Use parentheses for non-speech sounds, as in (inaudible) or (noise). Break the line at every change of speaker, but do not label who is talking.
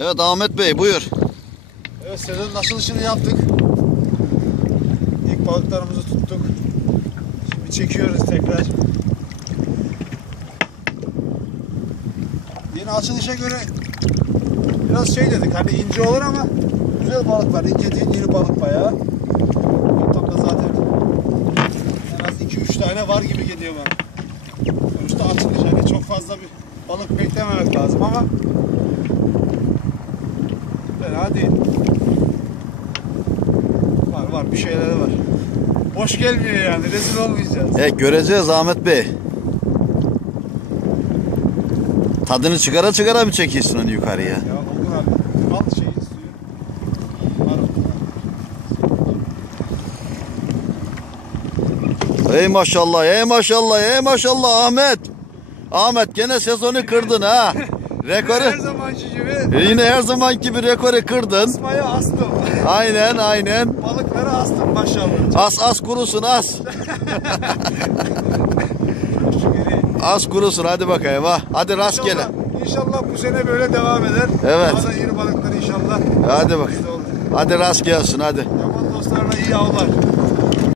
Evet Ahmet Bey buyur.
Evet sezonun açılışını yaptık. İlk balıklarımızı tuttuk. Şimdi çekiyoruz tekrar. Yine açılışa göre biraz şey dedik hani ince olur ama güzel balıklar. İnce değil iri balık bayağı. Toplamda zaten en az 2-3 tane var gibi geliyor bana. Sonuçta açılış hani çok fazla bir balık beklememek lazım ama fena değil. Var var bir şeyleri var. Boş gelmiyor yani rezil olmayacağız.
E göreceğiz Ahmet Bey. Tadını çıkara çıkara mı çekiyorsun onu yukarıya?
Ya Olgun abi al şeyi. Var
Ey maşallah, ey maşallah, ey maşallah Ahmet. Ahmet gene sezonu kırdın ha.
Her
Rekoru.
zamanki gibi
E yine her zaman gibi rekoru kırdın.
asmayı astım.
Aynen aynen.
Balıkları astım maşallah.
As as kurusun as. (laughs) Az kurusun hadi bakayım ha. Hadi rastgele.
İnşallah, inşallah bu sene böyle devam eder.
Evet.
Daha da yeni balıklar inşallah.
Hadi bak. Hadi rast gelsin hadi.
Yaman dostlarına iyi avlar.